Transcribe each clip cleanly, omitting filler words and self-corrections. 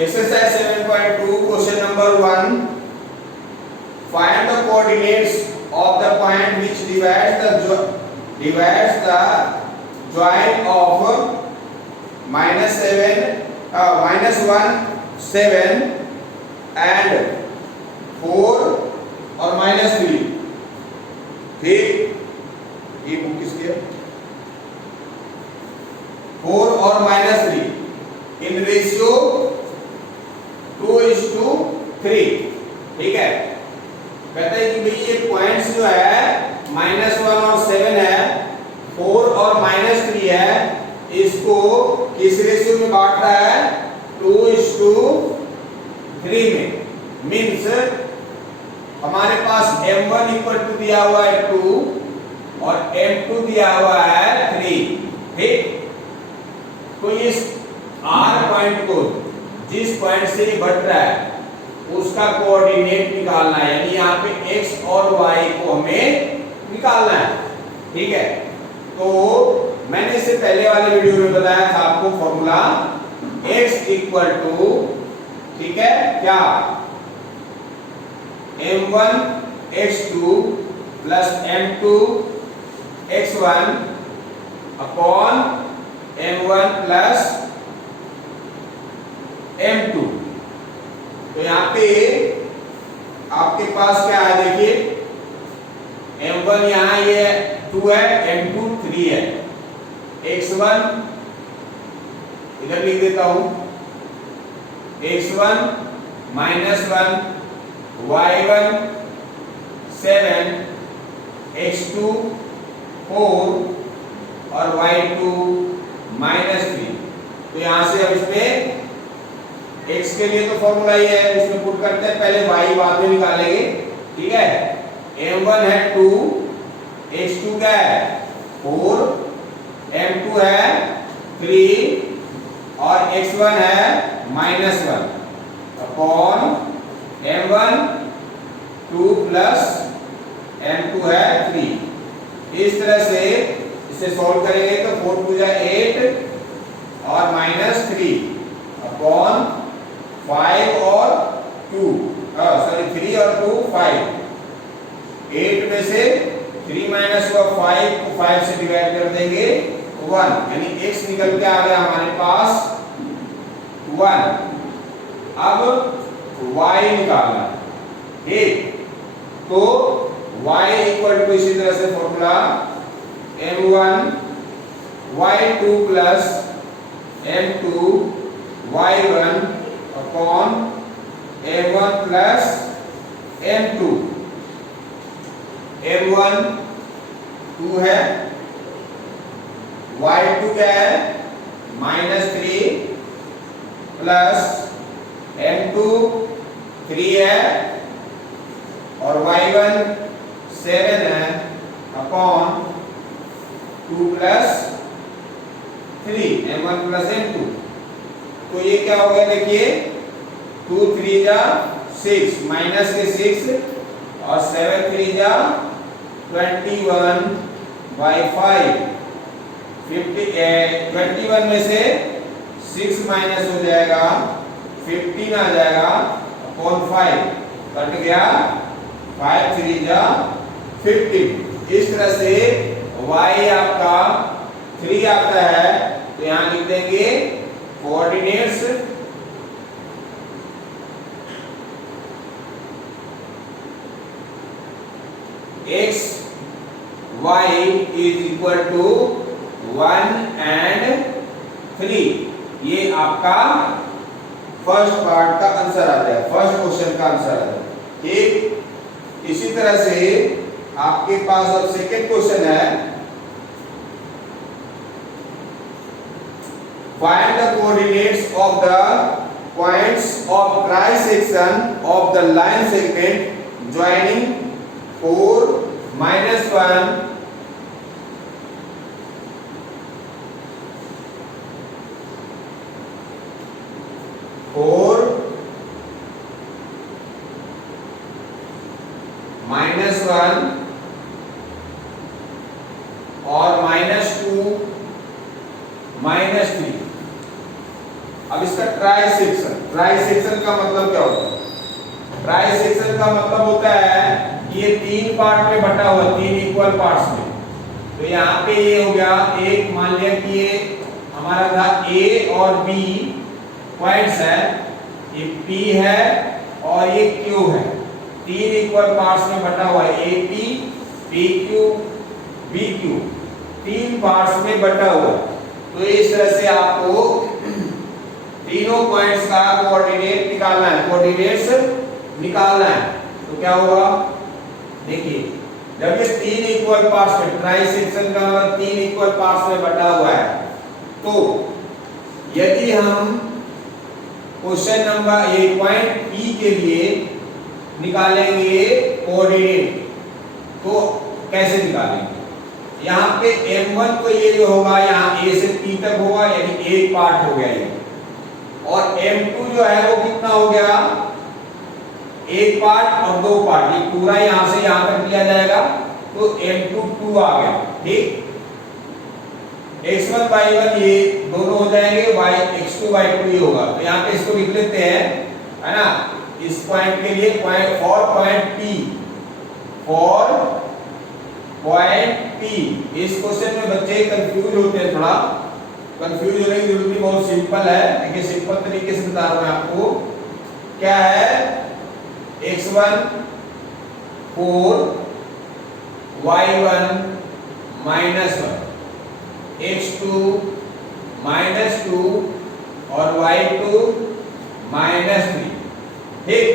Exercise 7.2 question number 1. Find the coordinates of the point which divides the joint of -1 7 and 4 और -3. ठीक, ये book किसकी है? 4 और -3 इन रेशियो 2:3. ठीक है, कहते हैं कि भाई ये पॉइंट्स जो है -1 और 7 है, 4 और -3 है, इसको किस रेशियो में बांट रहा है? 2:3 में. मीन्स हमारे पास m1 इक्वल टू दिया हुआ है 2 और m2 दिया हुआ है 3. ठीक, तो इस r पॉइंट को, जिस पॉइंट से ये बढ़ रहा है उसका कोऑर्डिनेट निकालना है, यानी यहाँ पे x और y को हमें निकालना है. ठीक है, तो मैंने इससे पहले वाले वीडियो में बताया था आपको फॉर्मूला x इक्वल टू, ठीक है, क्या m1 x2 plus m2 x1 upon m1 plus m2. तो यहाँ पे आपके पास क्या है, देखिए m1 यहाँ ये 2 है, m2 3 है, x1 इधर लिख देता हूं, x1 -1, y1 7, x2 4 और y2 -3. तो यहां से अब इसमें x के लिए तो फॉर्मूला ही है, इसमें पुट करते हैं, पहले y बाद में निकालेंगे. ठीक है, m1 है 2, x2 क्या है 4, m2 है 3 और x1 है -1 अपॉन m1 2 प्लस m2 है 3. इस तरह से इसे सॉल्व करेंगे तो 4 2 जा 8 और -3 अपॉन 5 और 2, सॉरी 3 और 2 5. 8 में से 3 माइनस 5 को 5 से डिवाइड कर देंगे 1, यानी x निकल के आ गया हमारे पास 1. अब y निकालना. ठीक, तो y इक्वल टू इसी तरह से formula m1 y2 plus m2 y1 upon m1 plus m2. m1 2 है, y2 क्या है -3 प्लस m2 3 है और y1 7 है upon 2 plus 3 m1 plus m2. तो ये क्या हो गया, देखिए 2 3 जा 6 माइनस के 6 और 7 3 जा 21/5. 21 में से 6 माइनस हो जाएगा 15 आ जाएगा अपॉन 5, कट गया 5 3 जा 15. इस तरह से y आपका 3 आता है, तो यहां लिख देंगे coordinates x y is equal to 1 and 3. ये आपका फर्स्ट पार्ट का आंसर आता है, फर्स्ट क्वेश्चन का आंसर आता है. ठीक, इसी तरह से आपके पास अब सेकंड क्वेश्चन है, find the coordinates of the points of trisection of the line segment joining 4 -1 4 -1 और -2 -3. अब इसका ट्राई सेक्शन का मतलब क्या होता है? ट्राई सेक्शन का मतलब होता है कि ये 3 पार्ट में बटा हुआ, 3 इक्वल पार्ट्स में। तो यहाँ पे ये हो गया एक, मान लिया कि ये हमारा था ए और बी पॉइंट्स है, ये पी है और ये क्यू है। 3 इक्वल पार्ट्स में बटा हुआ है, A P, P Q, B Q, 3 parts में बटा हुआ है। तो इस तरह से आपको तीनों पॉइंट्स का कोऑर्डिनेट निकालना है, कोऑर्डिनेट्स निकालना है। तो क्या होगा, देखिए जब ये 3 इक्वल पार्ट्स में, ट्राई सेक्शन का मतलब 3 इक्वल पार्ट्स में बटा हुआ है, तो यदि हम क्वेश्चन नंबर ये पॉइंट पी के लिए निकालेंगे कोऑर्डिनेट, तो कैसे निकालेंगे? यहाँ पे m1 तो ये जो होगा यहाँ a से p तक होगा, यानी एक पार्ट हो गया ये, और m2 जो है वो कितना हो गया, एक पार्ट और 2 पार्ट, ये पूरा यहाँ से यहाँ तक लिया जाएगा, तो m2 2 आ गया। ठीक, x1 y1 ये दोनों हो जाएंगे, x2 y2 ये होगा। तो यहाँ पे इसको लिख लेते हैं, है ना, इस पॉइंट के लिए point for point P, for point P। इस क्वेश्चन में बच्चे कंफ्यूज होते हैं, थोड़ा कंफ्यूज होने की जरूरत नहीं, बहुत सिंपल है। देखिए सिंपल तरीके से बता रहा हूं मैं आपको। क्या है, x1 4 y1 -1, x2 -2 और y2 -3। ठीक,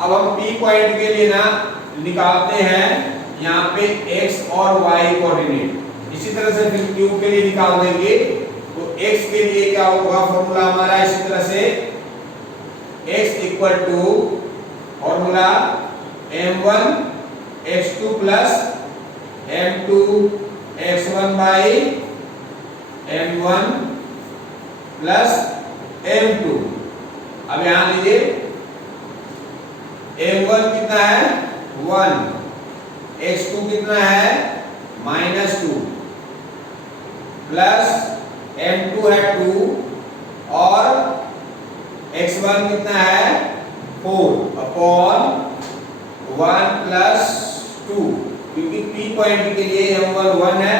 अब हम P पॉइंट के लिए ना निकालते हैं यहाँ पे x और y कोऑर्डिनेट। इसी तरह से फिर Q के लिए निकाल देंगे। तो x के लिए क्या होगा फॉर्मूला हमारा, इसी तरह से x equal to formula m1 x2 plus m2 x1 by m1 plus m2। अब यहां लीजिए m1 कितना है 1, x2 कितना है -2 प्लस m2 है 2 और x1 कितना है 4 अपॉन 1 प्लस 2, क्योंकि P पॉइंट के लिए m1 1 है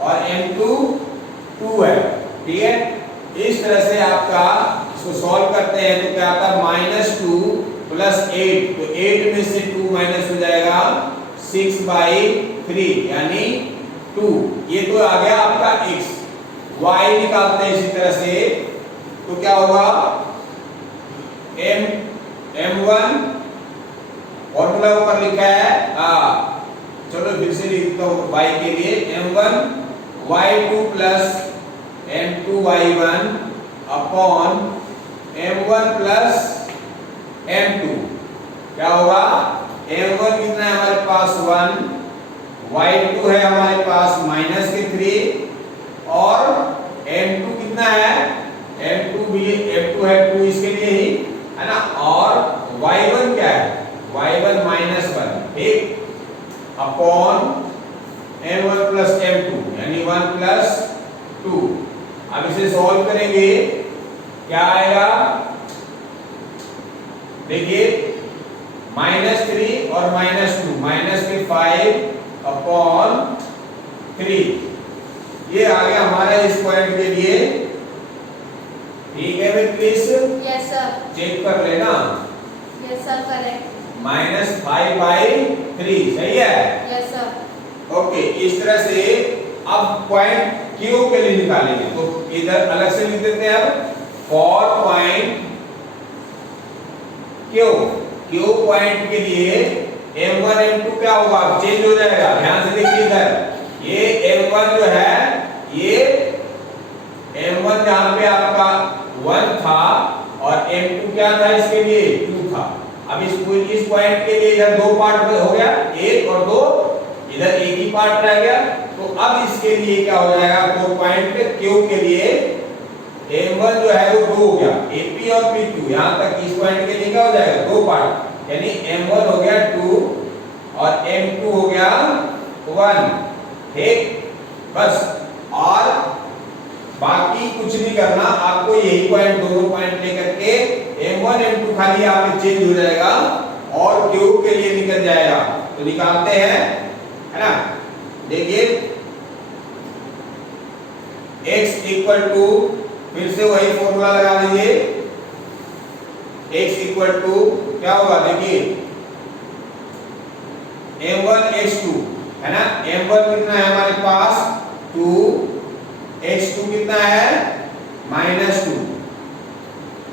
और m2 2 है। ठीक है, इस तरह से आपका इसको सॉल्व करते हैं तो क्या आता है -2 प्लस 8, तो 8 में से 2 माइनस हो जाएगा 6/3 यानी 2। ये तो आ गया आपका x। y निकालते हैं इसी तरह से, तो क्या होगा m1 फॉर्मूला ऊपर लिखा है, चलो फिर से लिखता हूं y के लिए m1 y2 plus m2 y1 upon m1 plus m2। क्या होगा, m1 कितना है हमारे पास 1, y2 है हमारे पास -3 और m2 कितना है, m2 भी m2 है 2 इसके लिए ही, है ना, और y1 क्या है, y1 -1। ठीक, अपॉन m1 प्लस m2 यानी 1 प्लस 2। अब इसे सॉल्व करेंगे, क्या आएगा, देखिए -3 और -2 -5 अपॉन 3, ये आ गया हमारा इस पॉइंट के लिए। ठीक है बेटा, प्लीज यस सर, चेक कर लेना। यस सर, करेक्ट, -5/3 सही है। Yes sir. ओके, इस तरह से अब पॉइंट Q के लिए निकालेंगे, तो इधर अलग से लिख देते हैं। अब फॉर पॉइंट Q पॉइंट के लिए m1 m2 क्या होगा, चेंज हो जाएगा। ध्यान से देखिए इधर, ये m1 जो है, ये m1 जहां पे आपका 1 था और m2 क्या था इसके लिए 2 था। अब इस पॉइंट के लिए इधर 2 पार्ट हो गया, 1 और 2, इधर एक ही पार्ट रह गया। तो अब इसके लिए क्या हो जाएगा, तो पॉइंट Q के लिए m1 जो है वो 2 हो गया, AP और PQ, यहां तक इस पॉइंट के लिए क्या हो जाएगा 2 पार्ट, यानी m1 हो गया 2 और m2 हो गया 1। ठीक, बस। और बाकी कुछ नहीं करना, आपको यही पॉइंट, दोनों पॉइंट लेकर के m1 m2 खाली यहाँ पे चेंज हो जाएगा और क्यूब के लिए निकल जाएगा। तो निकालते हैं, है ना। देखिए x इक्वल टू, फिर से वही फॉर्मूला लगा लीजिए, x इक्वल टू क्या होगा, देखिए m1 x2, है ना। m1 कितना है हमारे पास 2, x2 कितना है -2,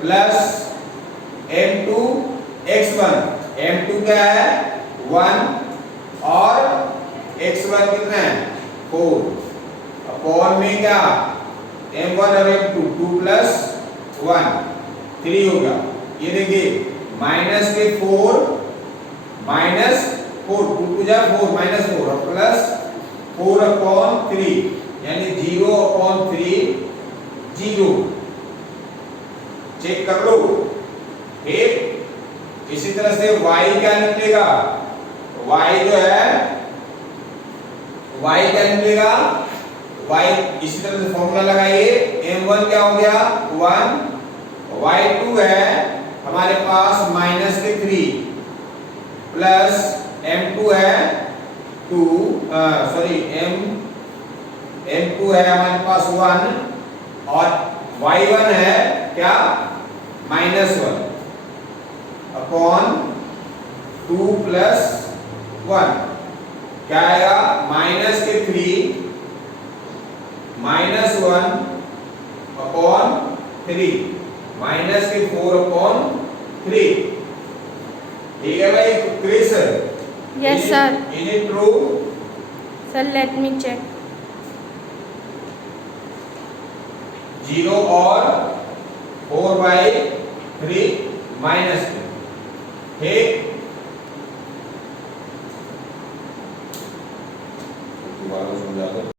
प्लस m2 x1, m2 क्या है 1 और x1 कितना है 4, अपॉन में क्या m1 और m2 2 प्लस 1 3 हो गया। ये देखिए माइनस के 4 माइनस 4 2 जा 4 माइनस 4 और प्लस 4 अपॉन 3 यानी 0 अपॉन 3 0। चेक कर लो। ठीक, इसी तरह से y क्या निकलेगा, y जो है y क्या निकलेगा, y इसी तरह से फॉर्मूला लगाइए, m1 क्या हो गया 1, y2 है हमारे पास माइनस के 3 प्लस m2 है 2, सॉरी m2 है हमारे पास 1 और y1 है क्या -1 अपॉन 2 प्लस 1 क्या आएगा माइनस के 3 -1 अपॉन 3 माइनस के 4 अपॉन 3। ठीक है भाई Chris? Yes, sir. Is it true? Sir, let me check. 0 और 4/3 -2। ठीक, दोबारा समझा दो।